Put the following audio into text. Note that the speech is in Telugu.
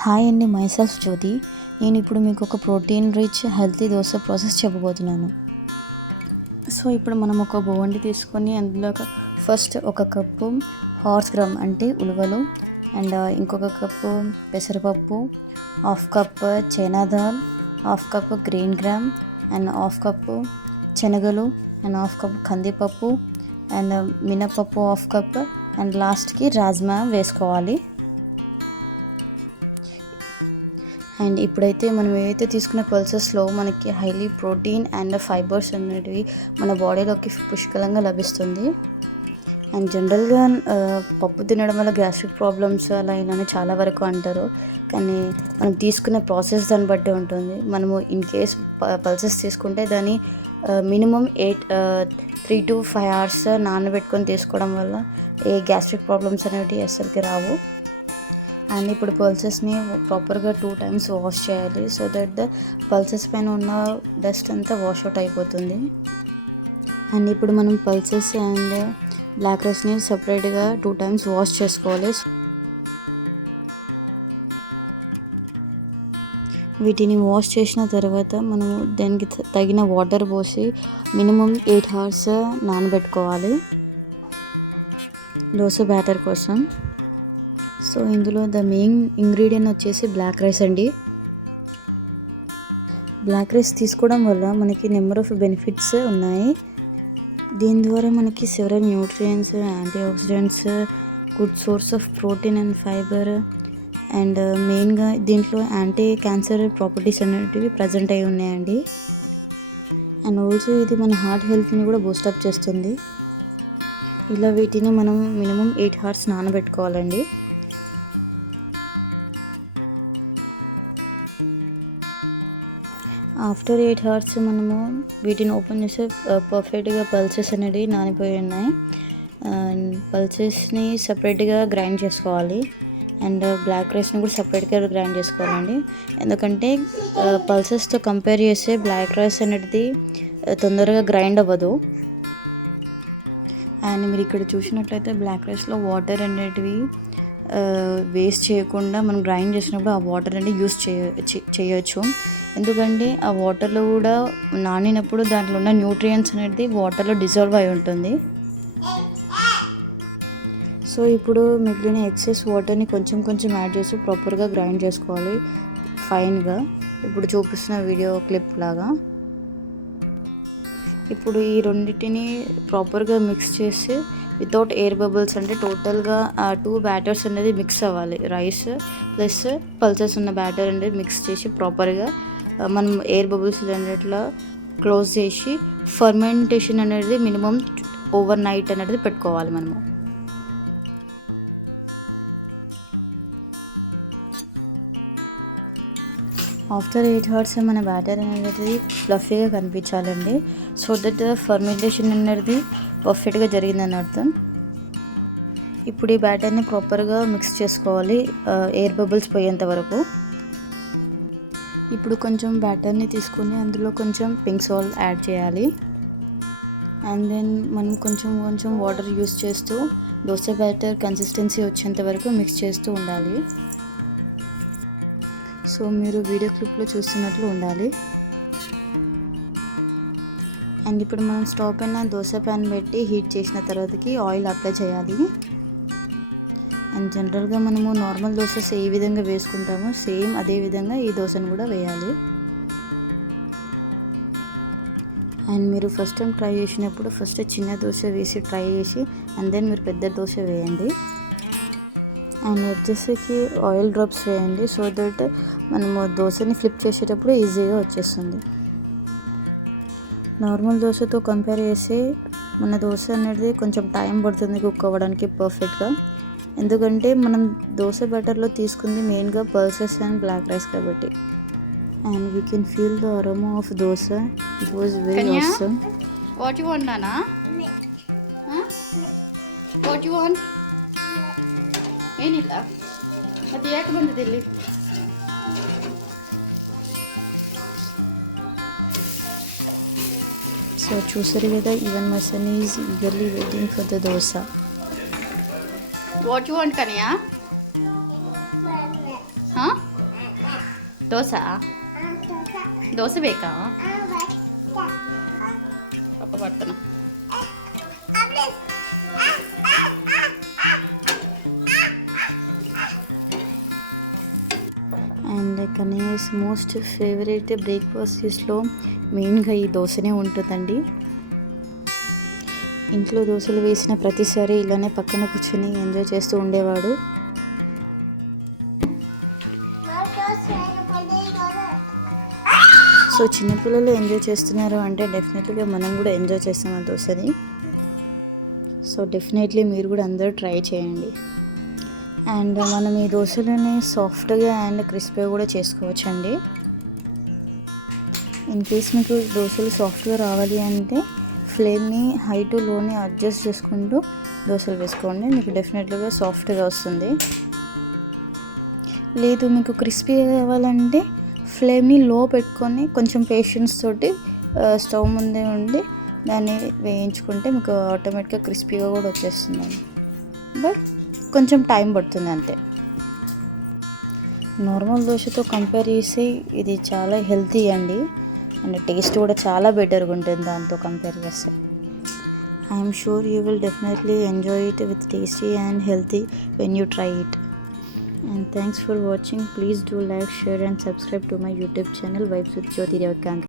హాయ్ అండి, మైసెల్ఫ్ జ్యోతి. నేను ఇప్పుడు మీకు ఒక protein rich healthy dosa process చెప్పబోతున్నాను. సో ఇప్పుడు మనం ఒక బౌల్ తీసుకొని అందులో ఫస్ట్ ఒక కప్పు హార్స్ గ్రామ్ అంటే ఉలువలు, అండ్ ఇంకొక కప్పు పెసరపప్పు, half cup China dal, half cup green gram, and half cup శనగలు, అండ్ హాఫ్ కప్ కందిపప్పు, అండ్ మినపప్పు హాఫ్ కప్, అండ్ లాస్ట్కి రాజ్మా వేసుకోవాలి. అండ్ ఇప్పుడైతే మనం ఏదైతే తీసుకున్న పల్సెస్లో మనకి హైలీ ప్రోటీన్ అండ్ ఫైబర్స్ అనేటివి మన బాడీలోకి పుష్కలంగా లభిస్తుంది. అండ్ జనరల్గా పప్పు తినడం వల్ల గ్యాస్ట్రిక్ ప్రాబ్లమ్స్ అలా ఇలా చాలా వరకు అంటారు, కానీ మనం తీసుకునే ప్రాసెస్ దాన్ని బట్టి ఉంటుంది. మనము ఇన్ కేస్ పల్సెస్ తీసుకుంటే దాన్ని మినిమం 3 to 5 hours నానబెట్టుకొని తీసుకోవడం వల్ల ఏ గ్యాస్ట్రిక్ ప్రాబ్లమ్స్ అనేవి అస్సలకి రావు. అండ్ ఇప్పుడు పల్సెస్ని ప్రాపర్గా 2 times వాష్ చేయాలి, సో దట్ ద పల్సెస్ పైన ఉన్న డస్ట్ అంతా వాష్ అవుట్ అయిపోతుంది. అండ్ ఇప్పుడు మనం పల్సెస్ అండ్ బ్లాక్ రైస్ని సపరేట్గా 2 times వాష్ చేసుకోవాలి. వీటిని వాష్ చేసిన తర్వాత మనము దానికి తగిన వాటర్ పోసి మినిమం 8 hours నానబెట్టుకోవాలి దోశ బ్యాటర్ కోసం. సో ఇందులో ద మెయిన్ ఇంగ్రీడియంట్ వచ్చేసి బ్లాక్ రైస్ అండి. బ్లాక్ రైస్ తీసుకోవడం వల్ల మనకి నెంబర్ ఆఫ్ బెనిఫిట్స్ ఉన్నాయి. దీని ద్వారా మనకి several nutrients, antioxidants, good source of protein and fibre, and మెయిన్గా దీంట్లో యాంటీ క్యాన్సర్ ప్రాపర్టీస్ అనేటివి ప్రజెంట్ అయి ఉన్నాయండి. అండ్ ఆల్సో ఇది మన హార్ట్ హెల్త్ని కూడా బూస్టప్ చేస్తుంది. ఇలా వీటిని మనం మినిమం 8 hours నానబెట్టుకోవాలండి. ఆఫ్టర్ 8 hours మనము వీటిని ఓపెన్ చేస్తే పర్ఫెక్ట్గా పల్సెస్ అనేవి నానిపోయి ఉన్నాయి. పల్సెస్ని సపరేట్గా గ్రైండ్ చేసుకోవాలి, అండ్ బ్లాక్ రైస్ని కూడా సపరేట్గా గ్రైండ్ చేసుకోవాలండి. ఎందుకంటే పల్సెస్తో కంపేర్ చేస్తే బ్లాక్ రైస్ అనేది తొందరగా గ్రైండ్ అవ్వదు. అండ్ మీరు ఇక్కడ చూసినట్లయితే బ్లాక్ రైస్లో వాటర్ అనేటివి వేస్ట్ చేయకుండా మనం గ్రైండ్ చేసినప్పుడు ఆ వాటర్ అనేది యూస్ చేయొచ్చు. ఎందుకంటే ఆ వాటర్లో కూడా నానినప్పుడు దాంట్లో ఉన్న న్యూట్రియంట్స్ అనేది వాటర్లో డిజాల్వ్ అయి ఉంటుంది. సో ఇప్పుడు మిగిలిన ఎక్సెస్ వాటర్ని కొంచెం కొంచెం యాడ్ చేసి ప్రాపర్గా గ్రైండ్ చేసుకోవాలి ఫైన్గా, ఇప్పుడు చూపిస్తున్న వీడియో క్లిప్ లాగా. ఇప్పుడు ఈ రెండింటిని ప్రాపర్గా మిక్స్ చేసి వితౌట్ ఎయిర్ బబుల్స్, అంటే టోటల్గా ఆ 2 బ్యాటర్స్ అనేది మిక్స్ అవ్వాలి. రైస్ ప్లస్ పల్సెస్ ఉన్న బ్యాటర్ అనేది మిక్స్ చేసి ప్రాపర్గా మనం ఎయిర్ బబుల్స్ అనేట్లా క్లోజ్ చేసి ఫర్మెంటేషన్ అనేది మినిమం ఓవర్ నైట్ అనేది పెట్టుకోవాలి మనము. ఆఫ్టర్ 8 hours మన బ్యాటర్ అనేది ఫ్లఫీగా కనిపించాలండి, సో దట్ ఫర్మెంటేషన్ అనేది పర్ఫెక్ట్గా జరిగిందని అర్థం. ఇప్పుడు ఈ బ్యాటర్ని ప్రాపర్గా మిక్స్ చేసుకోవాలి ఎయిర్ బబుల్స్ పోయేంత వరకు. ఇప్పుడు కొంచెం బ్యాటర్ని తీసుకొని అందులో కొంచెం పింక్ సాల్ట్ యాడ్ చేయాలి, అండ్ దెన్ మనం కొంచెం కొంచెం వాటర్ యూస్ చేస్తూ దోశ బ్యాటర్ కన్సిస్టెన్సీ వచ్చేంత వరకు మిక్స్ చేస్తూ ఉండాలి. సో మీరు వీడియో క్లిప్లో చూస్తున్నట్లు ఉండాలి. అండ్ ఇప్పుడు మనం స్టవ్ పైన దోశ ప్యాన్ పెట్టి హీట్ చేసిన తర్వాతకి ఆయిల్ అప్లై చేయాలి. అండ్ జనరల్గా మనము నార్మల్ దోశ ఏ విధంగా వేసుకుంటామో సేమ్ అదే విధంగా ఈ దోశను కూడా వేయాలి. అండ్ మీరు ఫస్ట్ టైం ట్రై చేసినప్పుడు ఫస్ట్ చిన్న దోశ వేసి ట్రై చేసి అండ్ దెన్ మీరు పెద్ద దోశ వేయండి. అండ్ వచ్చేసరికి ఆయిల్ డ్రాప్స్ వేయండి, సో దట్ మనము దోశని ఫ్లిప్ చేసేటప్పుడు ఈజీగా వచ్చేస్తుంది. నార్మల్ దోశతో కంపేర్ చేసి మన దోశ అనేది కొంచెం టైం పడుతుంది కుక్ అవ్వడానికి పర్ఫెక్ట్గా, ఎందుకంటే మనం దోశ బ్యాటర్లో తీసుకుంది మెయిన్గా పల్సెస్ అండ్ బ్లాక్ రైస్ కాబట్టి. And we can feel the aroma of dosa, it was very awesome. What you want నానా? What you want? ಏನಿಲ್ಲ ಮತ್ತೆ ಯಾಕೆ ಬಂದಿದೆ ಇಲ್ಲಿ? సో చూసారు కదా, even my son is eagerly waiting for the dosa. What you want కనియా? దోశ దోశ బేకా పక్క పడుతున్నా అండ్ కనీస్ మోస్ట్ ఫేవరెట్ బ్రేక్ఫాస్ట్లో మెయిన్గా ఈ దోశనే ఉంటుందండి. ఇంట్లో దోశలు వేసిన ప్రతిసారి ఇలానే పక్కన కూర్చొని ఎంజాయ్ చేస్తూ ఉండేవాడు. సో చిన్నపిల్లలు ఎంజాయ్ చేస్తున్నారు అంటే డెఫినెట్లీగా మనం కూడా ఎంజాయ్ చేస్తాం ఆ దోశని. సో డెఫినెట్లీ మీరు కూడా అందరూ ట్రై చేయండి. అండ్ మనం ఈ దోశలని సాఫ్ట్గా అండ్ క్రిస్పీగా కూడా చేసుకోవచ్చండి. ఇన్ కేస్ మీకు దోశలు సాఫ్ట్గా రావాలి అంటే ఫ్లేమ్ని హై టు లోని అడ్జస్ట్ చేసుకుంటూ దోశలు వేసుకోండి, మీకు డెఫినెట్లీగా సాఫ్ట్గా వస్తుంది. లేదు మీకు క్రిస్పీగా కావాలంటే ఫ్లేమ్ని లో పెట్టుకొని కొంచెం పేషెన్స్ తోటి స్టవ్ ముందే ఉండి దాన్ని వేయించుకుంటే మీకు ఆటోమేటిక్గా క్రిస్పీగా కూడా వచ్చేస్తుందండి. బట్ కొంచెం టైం పడుతుంది అంతే. నార్మల్ దోశతో కంపేర్ చేసి ఇది చాలా హెల్తీ అండి, అండ్ టేస్ట్ కూడా చాలా బెటర్గా ఉంటుంది దాంతో కంపేర్ చేస్తే. I'm sure you will definitely enjoy it with tasty and healthy when you try it. And thanks for watching. Please do like, share and subscribe to my YouTube channel Vibes with Jyoti Ravikant.